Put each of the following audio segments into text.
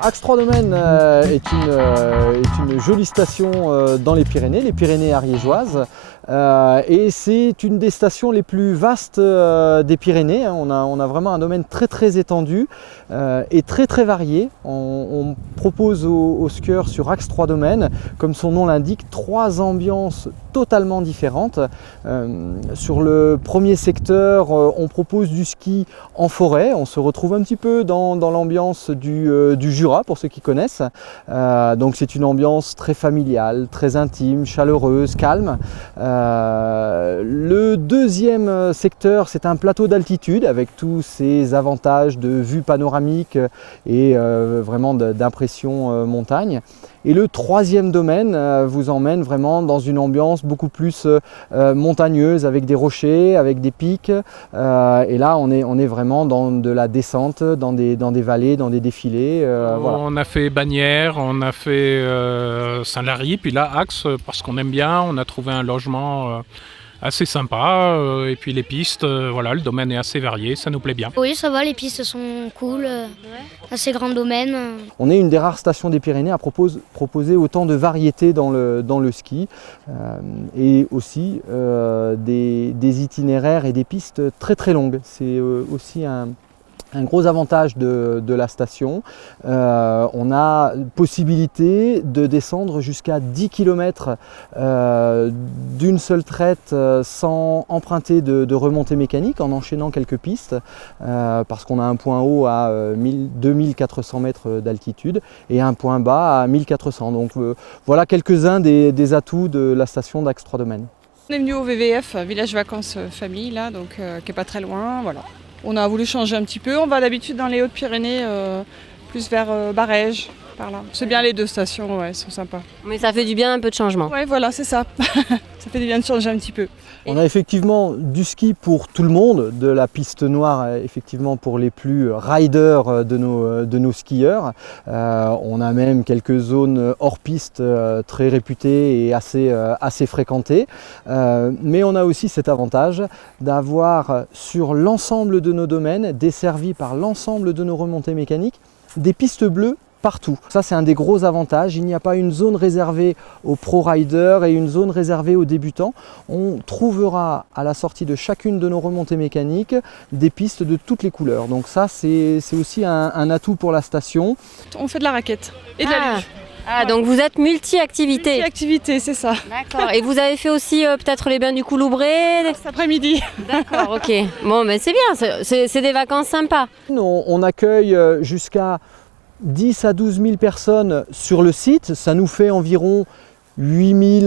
Axe 3 Domaines est une jolie station dans les Pyrénées ariégeoises. Et c'est une des stations les plus vastes des Pyrénées. On a vraiment un domaine très étendu et très varié. On propose aux skieurs sur Axe 3 Domaines, comme son nom l'indique, 3 ambiances totalement différentes. Sur le premier secteur, on propose du ski en forêt. On se retrouve un petit peu dans l'ambiance du Jura, pour ceux qui connaissent. Donc c'est une ambiance très familiale, très intime, chaleureuse, calme. Le deuxième secteur, c'est un plateau d'altitude avec tous ses avantages de vue panoramique et vraiment d'impression montagne. Et le troisième domaine vous emmène vraiment dans une ambiance beaucoup plus montagneuse, avec des rochers, avec des pics. Et là, on est vraiment dans de la descente, dans des vallées, dans des défilés. Voilà. On a fait Bagnères, on a fait Saint-Lary, puis là, Axe, parce qu'on aime bien, on a trouvé un logement assez sympa. Et puis les pistes, voilà, le domaine est assez varié, ça nous plaît bien. Oui, ça va, les pistes sont cool, assez grand domaine. On est une des rares stations des Pyrénées à proposer autant de variétés dans le ski et aussi des itinéraires et des pistes très longues. C'est aussi un gros avantage de la station. On a possibilité de descendre jusqu'à 10 km d'une seule traite sans emprunter de remontée mécanique, en enchaînant quelques pistes, parce qu'on a un point haut à 2400 mètres d'altitude et un point bas à 1400. Donc voilà quelques-uns des atouts de la station d'Axe 3 Domaines. On est venu au VVF, Village Vacances Famille, là, donc, qui n'est pas très loin. Voilà. On a voulu changer un petit peu. On va d'habitude dans les Hautes-Pyrénées, plus vers Barèges, par là. C'est bien les deux stations, ouais, sont sympas. Mais ça fait du bien un peu de changement. Ouais, voilà, c'est ça. Ça fait du bien de changer un petit peu. On a effectivement du ski pour tout le monde, de la piste noire effectivement pour les plus riders de nos skieurs. On a même quelques zones hors piste très réputées et assez fréquentées. Mais on a aussi cet avantage d'avoir sur l'ensemble de nos domaines, desservis par l'ensemble de nos remontées mécaniques, des pistes bleues partout. Ça, c'est un des gros avantages. Il n'y a pas une zone réservée aux pro-riders et une zone réservée aux débutants. On trouvera à la sortie de chacune de nos remontées mécaniques des pistes de toutes les couleurs. Donc ça, c'est aussi un atout pour la station. On fait de la raquette et de la luge. Ah, donc vous êtes multi-activité. Multi-activité, c'est ça. D'accord. Et vous avez fait aussi peut-être les bains du Couloubré cet après-midi. D'accord, ok. Bon, mais c'est bien, c'est des vacances sympas. On accueille jusqu'à 10 à 12 000 personnes sur le site. Ça nous fait environ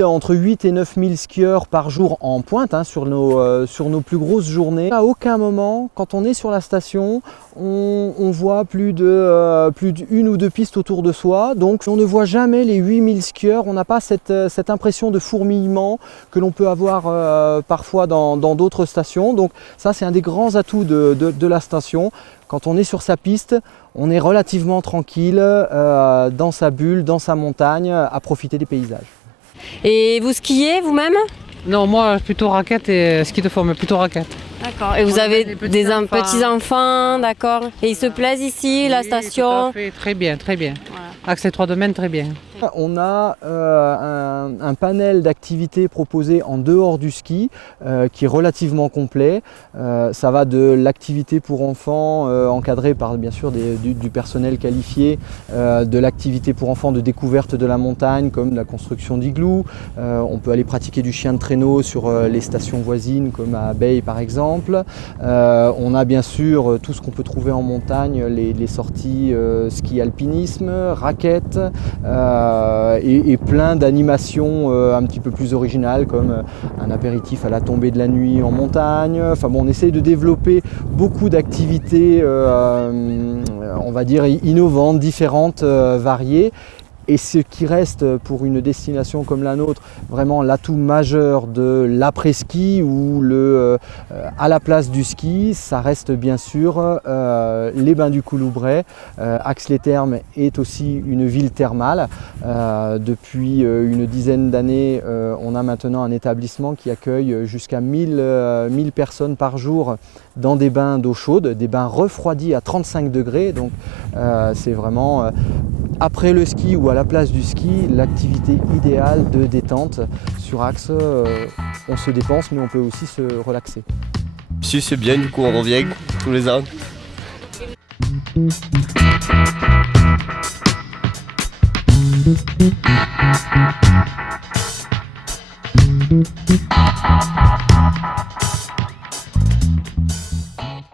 entre 8 et 9 000 skieurs par jour en pointe sur nos plus grosses journées. À aucun moment, quand on est sur la station, on voit plus d'une ou deux pistes autour de soi. Donc on ne voit jamais les 8 000 skieurs. On n'a pas cette impression de fourmillement que l'on peut avoir parfois dans d'autres stations. Donc ça, c'est un des grands atouts de la station. Quand on est sur sa piste, on est relativement tranquille dans sa bulle, dans sa montagne, à profiter des paysages. Et vous skiez vous-même ? Non, moi plutôt raquette et ski de fond, mais plutôt raquette. D'accord. Et vous avez des petits-enfants, d'accord. Et ils se plaisent ici, la station ? Tout à fait, très bien. Voilà. Axe 3 Domaines, très bien. On a un panel d'activités proposées en dehors du ski qui est relativement complet. Ça va de l'activité pour enfants encadrée par bien sûr du personnel qualifié, de l'activité pour enfants de découverte de la montagne comme la construction d'iglous. On peut aller pratiquer du chien de traîneau sur les stations voisines comme à Beille par exemple. On a bien sûr tout ce qu'on peut trouver en montagne, les sorties ski alpinisme, raquettes. Et plein d'animations un petit peu plus originales comme un apéritif à la tombée de la nuit en montagne. Enfin bon, on essaye de développer beaucoup d'activités, on va dire innovantes, différentes, variées. Et ce qui reste pour une destination comme la nôtre, vraiment l'atout majeur de l'après-ski ou à la place du ski, ça reste bien sûr les bains du Couloubrais. Ax-les-Thermes est aussi une ville thermale. Depuis une dizaine d'années, on a maintenant un établissement qui accueille jusqu'à 1000 personnes par jour dans des bains d'eau chaude, des bains refroidis à 35 degrés. Donc c'est vraiment, après le ski ou à la place du ski, l'activité idéale de détente. Sur Ax, on se dépense mais on peut aussi se relaxer. Si c'est bien, du coup on revient tous les ans.